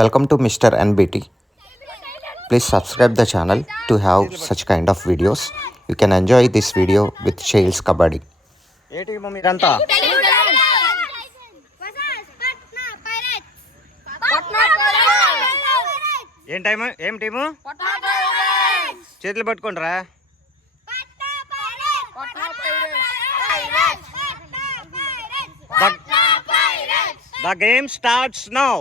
Welcome to Mr. NBT. Please subscribe the channel to have such kind of videos. You can enjoy this video with Shales Kabaddi. ఏం team చేతులు పట్టుకుంటారా The game starts now.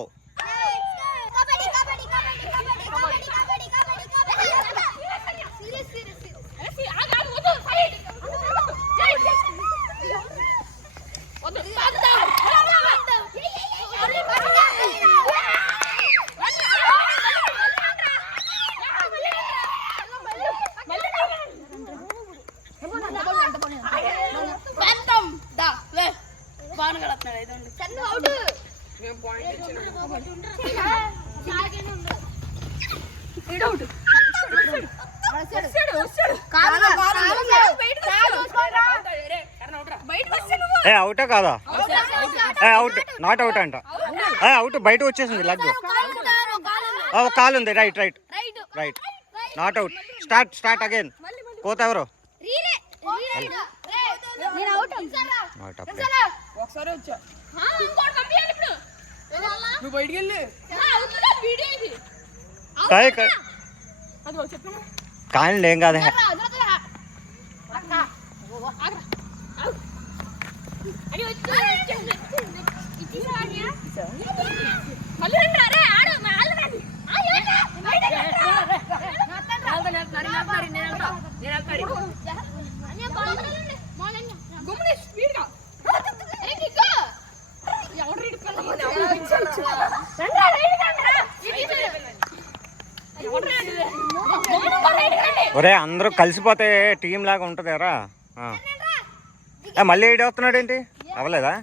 అవుటా కాదా out not out అంట out బయట వచ్చేసింది లగ్ కాలు ఉంది right right right not out start again కోత ఎవరు కానీ ఏం కాదు ఒరే అందరూ కలిసిపోతే టీం లాగా ఉంటుంది రా మళ్ళీ ఏడు వస్తున్నాడు ఏంటి అవ్వలేదా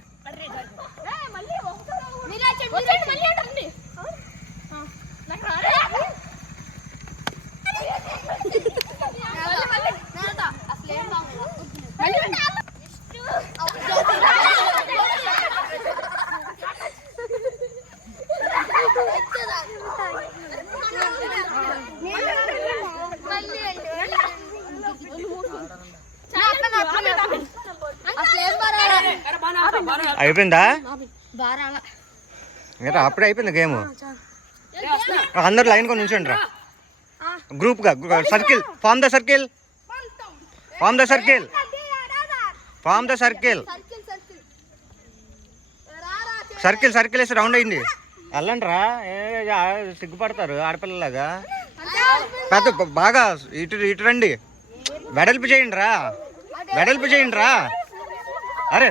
అయిపోయిందా అప్పుడే అయిపోయింది గేమ్ అందరు లైన్ కొని ఉంచండి రా గ్రూప్గా circle form the circle form the circle form the circle circle circle వేసి రౌండ్ అయింది వెళ్ళండి రా సిగ్గుపడతారు ఆడపిల్లలాగా పెద్ద బాగా ఇటు రండి వెడల్పు చేయండి రా వెడల్పు చేయండి రా అరే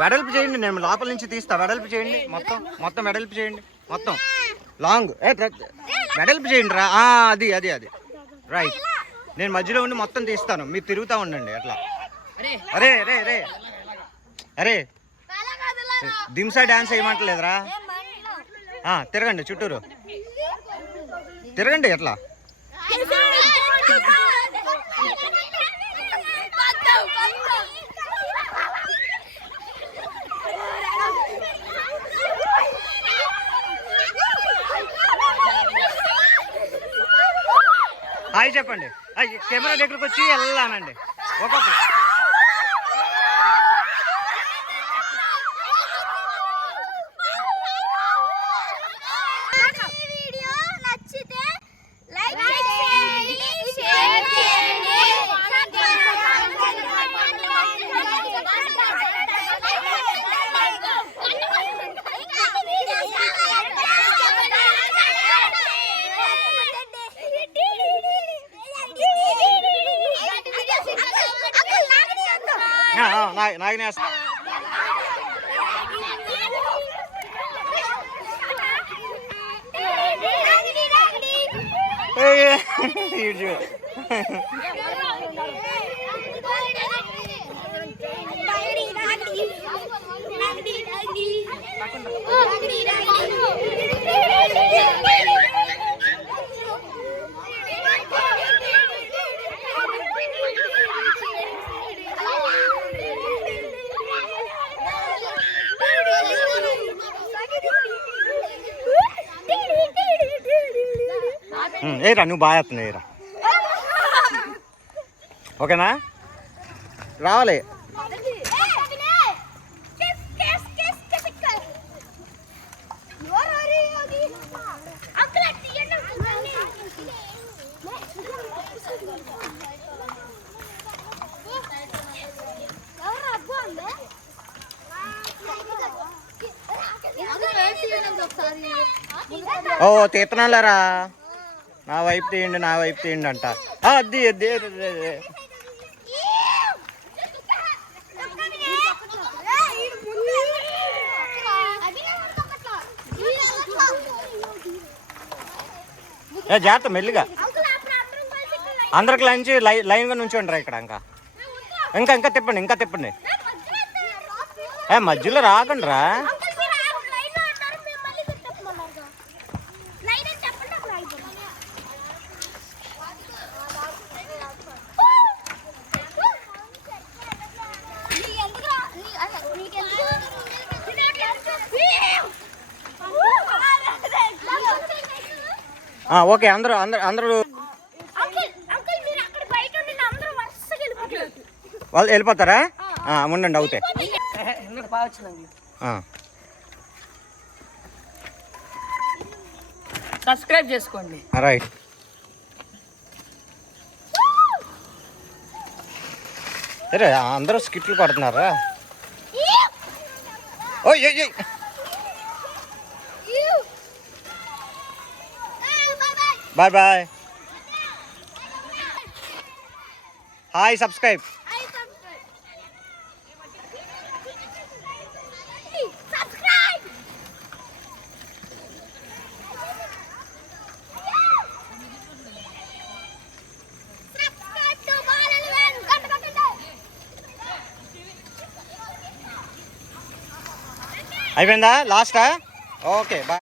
వెడల్పు చేయండి నేను లోపల నుంచి తీస్తా వెడల్పు చేయండి మొత్తం వెడల్పు చేయండి మొత్తం లాంగ్ వెడల్పు చేయండి రా అది అది అది రైట్ నేను మధ్యలో ఉండి మొత్తం తీస్తాను మీరు తిరుగుతూ ఉండండి అట్లా అరే రే రే అరే దింసా డాన్స్ వేయమంటలేదురా తిరగండి చుట్టూరు తిరగండి ఎట్లా హాయ్ చెప్పండి కెమెరా దగ్గరకు వచ్చి వెళ్ళానండి ఒక్కొక్కరు నాగనే ఏరా నువ్వు బాగా వేస్తున్నావు ఏరా. ఓకేనా రావాలి. ఓ తీస్తున్నారా, నా వైపు తీయండి నా వైపు తీయండి అంట. అది అది జాగ్రత్త మెల్లిగా. అందరికి లంచ్ లైన్గా నుంచోండి రా ఇక్కడ. ఇంకా ఇంకా ఇంకా తిప్పండి ఇంకా తిప్పండి. మధ్యలో రాకండి రా. ఓకే అందరూ అందరూ అందరూ వాళ్ళు వెళ్ళిపోతారా? ఉండండి అవుతాయి. సబ్స్క్రైబ్ చేసుకోండి. రైట్. సరే అందరూ స్కిట్లు కొడుతున్నారా? ఓ బాయ్ బాయ్. Hi subscribe. అయిపోయిందా లాస్టా? Okay bye.